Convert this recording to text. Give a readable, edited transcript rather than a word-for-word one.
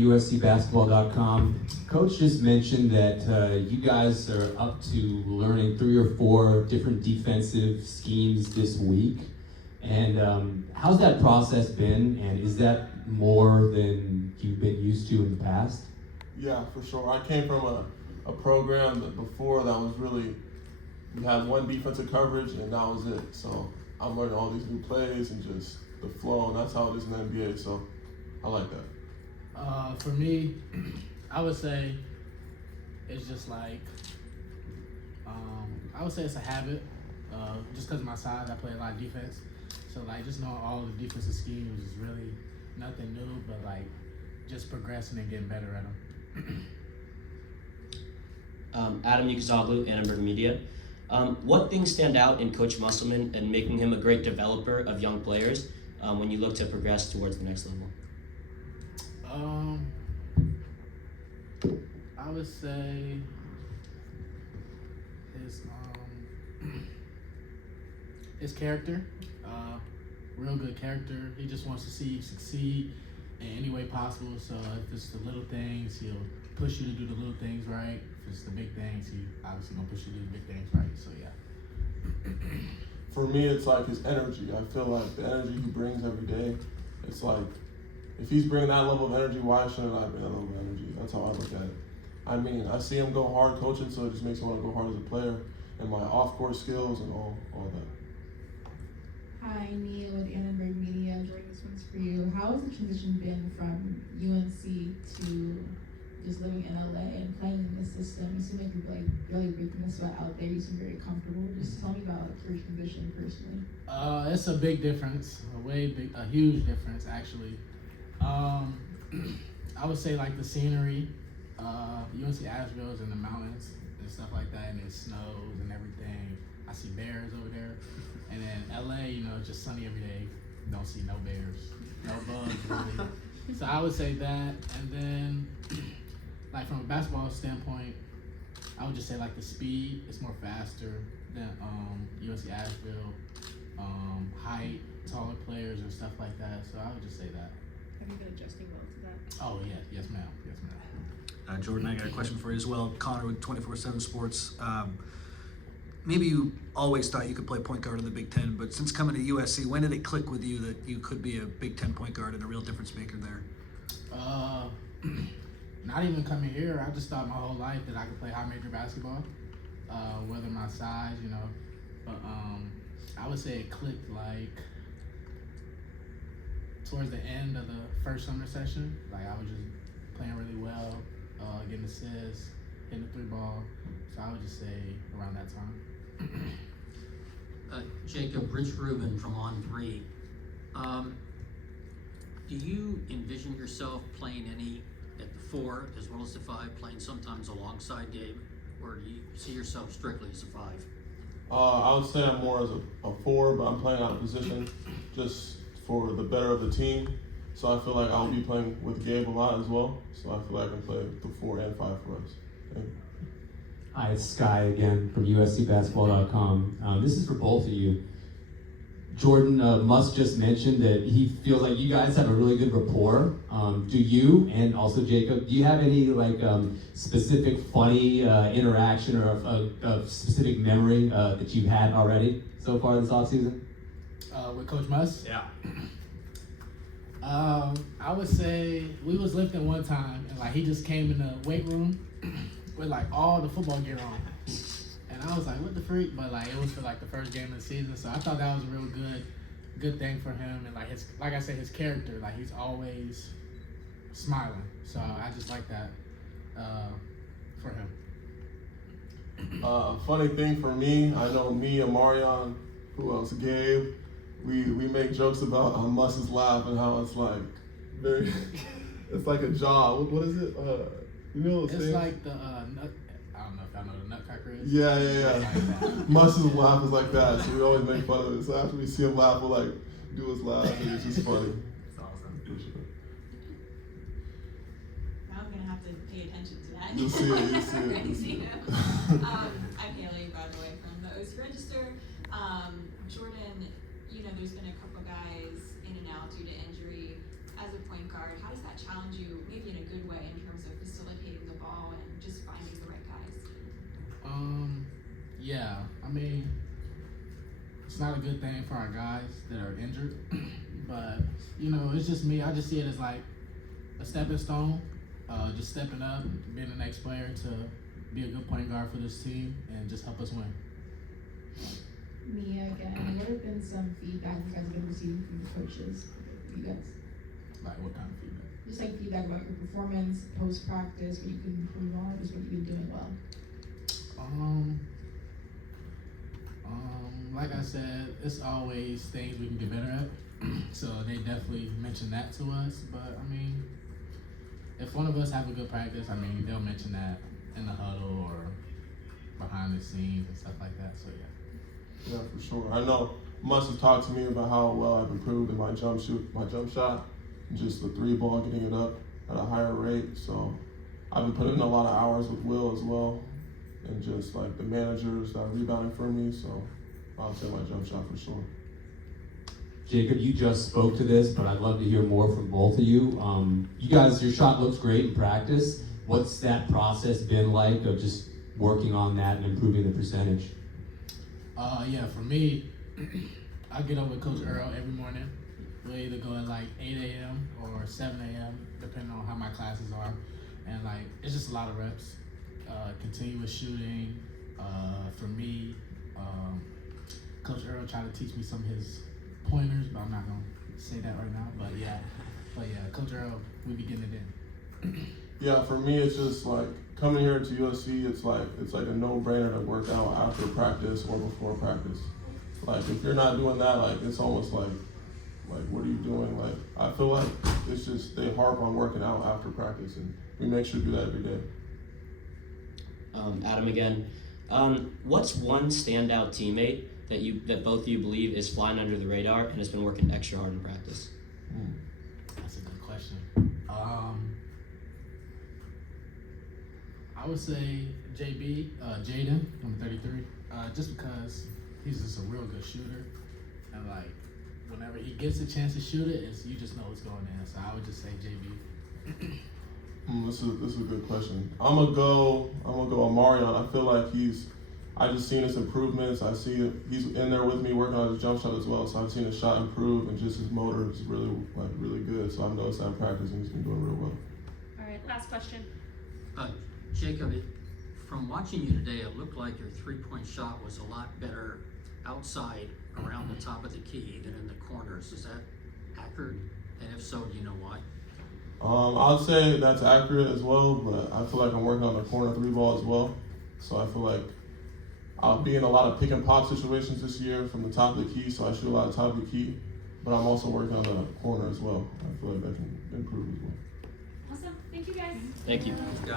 USCbasketball.com. Coach just mentioned that you guys are up to learning 3 or 4 different defensive schemes this week. And how's that process been? And is that more than you've been used to in the past? Yeah, for sure. I came from a program that before that was really, we had one defensive coverage and that was it. So I'm learning all these new plays and just the flow, and that's how it is in the NBA. So I like that. For me, I would say it's just like, I would say it's a habit. Just because of my size, I play a lot of defense. So like just knowing all the defensive schemes is really nothing new, but like just progressing and getting better at them. Adam Ukazoglu, Annenberg Media. What things stand out in Coach Musselman and making him a great developer of young players when you look to progress towards the next level? I would say his character, real good character. He just wants to see you succeed in any way possible. So if it's the little things, he'll push you to do the little things right. If it's the big things, he obviously gonna push you to do the big things right. So yeah. For me, it's like his energy. I feel like the energy he brings every day, it's like, if he's bringing that level of energy, why shouldn't I bring that level of energy? That's how I look at it. I mean, I see him go hard coaching, so it just makes me want to go hard as a player, and my off-court skills and all that. Hi, Nia with Annenberg Media. Jordan, this one's for you. How has the transition been from UNC to just living in LA and playing in this system? You seem like you're like really breaking the sweat out there. You seem very comfortable. Just tell me about your transition personally. It's a big difference, a huge difference actually. I would say like the scenery. UNC Asheville is in the mountains and stuff like that, and it snows and everything. I see bears over there. And then LA, it's just sunny every day. Don't see no bears, no bugs really. So I would say that. And then, like from a basketball standpoint, I would just say like the speed is more faster than UNC Asheville. Height, taller players and stuff like that. So I would just say that. Have you been adjusting well to that? Oh yeah, yes ma'am. Jordan, I got a question for you as well. Connor with 24/7 Sports. Maybe you always thought you could play point guard in the Big Ten, but since coming to USC, when did it click with you that you could be a Big Ten point guard and a real difference maker there? Not even coming here. I just thought my whole life that I could play high major basketball, whether my size, But I would say it clicked like towards the end of the first summer session. Like I was just playing really well, getting assists, hitting the 3-ball. So I would just say around that time. Jacob, Rich Rubin from On3. Do you envision yourself playing any at the 4 as well as the 5, playing sometimes alongside Gabe, or do you see yourself strictly as a 5? I would say I'm more as a 4, but I'm playing out of position just for the better of the team. So I feel like I'll be playing with Gabe a lot as well. So I feel like I can play the 4 and 5 for us. Hi, it's Sky again from USCbasketball.com. This is for both of you. Jordan Musk just mentioned that he feels like you guys have a really good rapport. Do you, and also Jacob, do you have any specific funny interaction or a specific memory that you've had already so far this offseason? With Coach Musk? Yeah. I would say we was lifting one time, and like he just came in the weight room with like all the football gear on, and I was like, "What the freak?" But like it was for like the first game of the season, so I thought that was a real good thing for him, and like I said, his character, like he's always smiling, so I just like that for him. Funny thing for me, I know me and Marion, who else? Gabe. We make jokes about Musk's laugh and how it's like very, it's like a jaw. What is it? It's thing? Like the nut. I don't know if y'all know the nutcracker is. Yeah. Like Musk's laugh is like that, so we always make fun of it. So after we see him laugh, we'll like do his laugh, and it's just funny. That's awesome. For sure. Now I'm gonna have to pay attention to that. You'll see it. Already seen it. I'm Haley, by the way, from the OC Register. Jordan, there's been a couple guys in and out due to injury. as a point guard, how does that challenge you, maybe in a good way, in terms of facilitating the ball and just finding the right guys? Yeah, I mean, it's not a good thing for our guys that are injured, but you know, it's just me. I just see it as like a stepping stone, just stepping up, being the next player to be a good point guard for this team and just help us win. Mia again, what have been some feedback you guys have been receiving from the coaches? You guys, Like, what kind of feedback? just like feedback about your performance, post practice, what you can improve on, just what you've been doing well. Like I said, it's always things we can get better at. So they definitely mention that to us. But I mean, if one of us have a good practice, I mean, they'll mention that in the huddle or behind the scenes and stuff like that. So yeah. Yeah, for sure. I know Must have talked to me about how well I've improved in my jump shot, just the three ball, getting it up at a higher rate. So I've been putting in a lot of hours with Will as well, and just like the managers that are rebounding for me. So I'll say my jump shot for sure. Jacob, you just spoke to this, but I'd love to hear more from both of you. You guys, your shot looks great in practice. What's that process been like of just working on that and improving the percentage? Yeah, for me, I get up with Coach Earl every morning. We'll either go at like 8 a.m. or 7 a.m. depending on how my classes are. And like, it's just a lot of reps. Continuous shooting. For me, Coach Earl tried to teach me some of his pointers, but I'm not gonna say that right now. But yeah, Coach Earl, we be getting it in. Yeah, for me, it's just like coming here to USC. It's like a no-brainer to work out after practice or before practice. Like if you're not doing that, like it's almost like what are you doing? Like I feel like it's just they harp on working out after practice, and we make sure to do that every day. Adam again. What's one standout teammate that both of you believe is flying under the radar and has been working extra hard in practice? That's a good question. I would say Jaden, number 33, just because he's just a real good shooter, and like whenever he gets a chance to shoot it, you just know it's going in. So I would just say JB. This is a good question. I'm gonna go Omarion. I feel like I just seen his improvements. I see he's in there with me working on his jump shot as well. So I've seen his shot improve, and just his motor is really good. So I've noticed that in practice, and he's been doing real well. All right, last question. Jacob, from watching you today, it looked like your three-point shot was a lot better outside around the top of the key than in the corners. Is that accurate? And if so, do you know why? I'd say that's accurate as well, but I feel like I'm working on the corner three ball as well. So I feel like I'll be in a lot of pick and pop situations this year from the top of the key, so I shoot a lot of top of the key, but I'm also working on the corner as well. I feel like that can improve as well. Awesome. Thank you guys. Thank you.